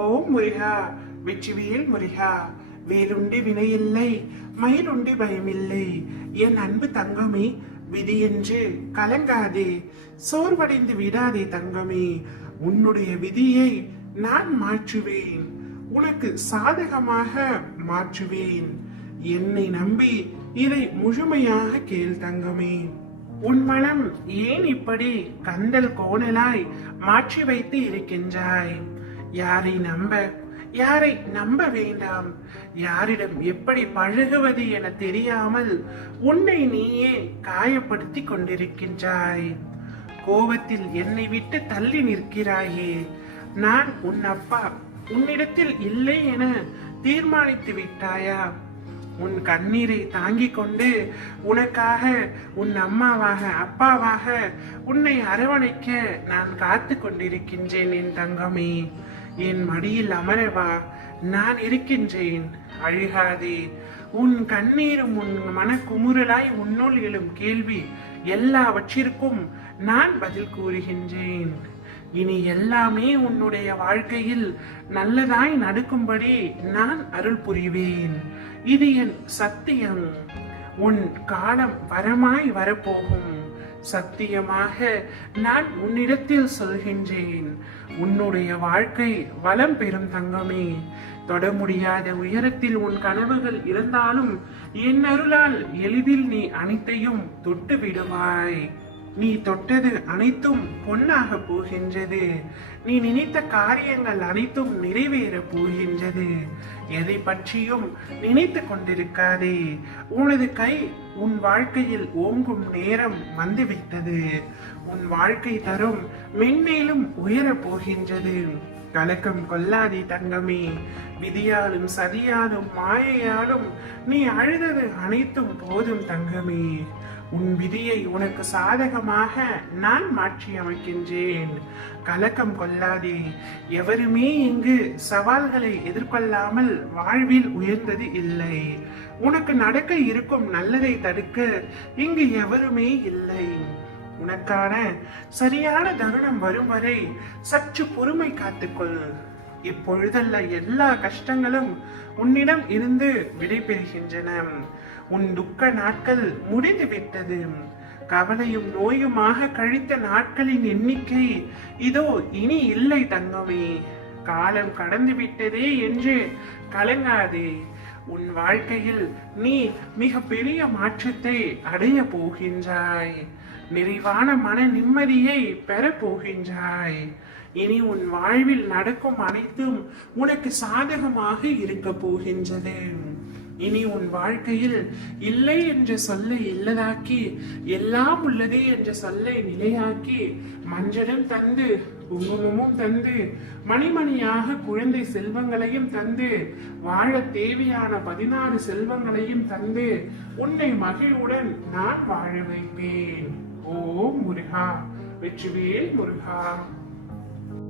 ஓம் முருகா, வெற்றிவேல் முருகா. வேலுண்டி வினையில்லை, மயிலுண்டி பயமில்லை. என் அன்பு தங்கமே, விதி என்று கலங்காதே, சோர்வடைந்து விடாதே தங்கமே. உன்னுடைய விதியை நான் மாற்றுவேன், உனக்கு சாதகமாக மாற்றுவேன். என்னை நம்பி இதை முழுமையாக கேள் தங்கமே. உன் மனம் ஏன் இப்படி கந்தல் கோணலாய் மாற்றி வைத்து இருக்கின்றாய்? யாரை நம்ப, யாரை நம்ப வேண்டாம், யாரிடம் எப்படி பழகுவது என தெரியாமல் உன்னை நீயே காயப்படுத்தி கொண்டிருக்கின்றாய். கோபத்தில் என்னை விட்டு தள்ளி நிற்கிறாயே. நான் உன் அப்பா, உன்னிடத்தில் இல்லை என தீர்மானித்து விட்டாயா? உன் கண்ணீரை தாங்கிக் கொண்டு உனக்காக உன் அம்மாவாக அப்பாவாக உன்னை அரவணைக்க நான் காத்து கொண்டிருக்கின்றேன். என் தங்கமே, என் மடியில் அமரவா, நான் இருக்கின்றேன். அழுகாதே. உன் கண்ணீரும் உன் மனக்குமுறலாய் உன்னுள் எழும் கேள்வி எல்லாவற்றிற்கும் நான் பதில் கூறுகின்றேன். இனி எல்லாமே உன்னுடைய வாழ்க்கையில் நல்லதாய் நடக்கும்படி நான் அருள் புரிவேன். இது என் சத்தியம். உன் காலம் வரமாய் வரப்போகும். சத்தியமாக நான் உன்னிடத்தில் சொல்கின்றேன். உன்னுடைய வாழ்க்கை வளம் பெறும் தங்கமே. தொட முடியாத உயரத்தில் உன் கனவுகள் இருந்தாலும் என் அருளால் எளிதில் நீ அனைத்தையும் தொட்டு விடுவாய். நீ தொட்டது அனைத்தும் பொன்னாக போகின்றது. நீ நினைத்த காரியங்கள் அனைத்தும் நிறைவேற போகின்றது. எதை பற்றியும் நினைத்து கொண்டிருக்காதே. உனது கை உன் வாழ்க்கையில் ஓங்கும் நேரம் வந்துவிட்டது. உன் வாழ்க்கை தரும் மென்மேலும் உயர போகின்றது. கலக்கம் கொள்ளாதே தங்கமே. விதியாலும் சதியாலும் மாயையாலும் நீ அழுதது அனைத்தும் போதும் தங்கமே. உன் விதியை உனக்கு சாதகமாக நான் மாற்றி அமைக்கின்றேன். கலக்கம் கொள்ளாதே. எவருமே இங்கு சவால்களை எதிர்கொள்ளாமல் வாழ்வில் உயர்ந்தது இல்லை. உனக்கு நடக்க இருக்கும் நல்லதை தடுக்க இங்கு எவருமே இல்லை. உனக்கான சரியான தருணம் வரும் வரை சற்று பொறுமை காத்துக்கொள். இப்பொழுதல்ல எல்லா கஷ்டங்களும் உன்னிடம் இருந்து விடை பெறுகின்றன. உன் துக்க நாட்கள் முடிந்து விட்டது. கவலையும் நோயுமாக கழித்த நாட்களின் எண்ணிக்கை இதோ இனி இல்லை தங்கமே. காலம் கடந்து விட்டதே என்று கலங்காதே. உன் வாழ்க்கையில் நீ மிக பெரிய மாற்றத்தை அடைய போகின்றாய். நிறைவான மன நிம்மதியை பெற போகின்றாய். இனி உன் வாழ்வில் நடக்கும் அனைத்தும் உனக்கு சாதகமாக இருக்க போகின்றது. இனி உன் வாழ்க்கையில் இல்லை என்ற சொல்லை இல்லதாக்கி, எல்லாம் உள்ளதே என்ற சொல்லை நிலையாக்கி, மஞ்சளும் தந்து குங்குமமும் தந்து மணிமணியாக குழந்தை செல்வங்களையும் தந்து வாழ தேவையான 16 செல்வங்களையும் தந்து உன்னை மகிழ்வுடன் நான் வாழ வைப்பேன். ஓம் முருகா, வெற்றிவேல் முருகா.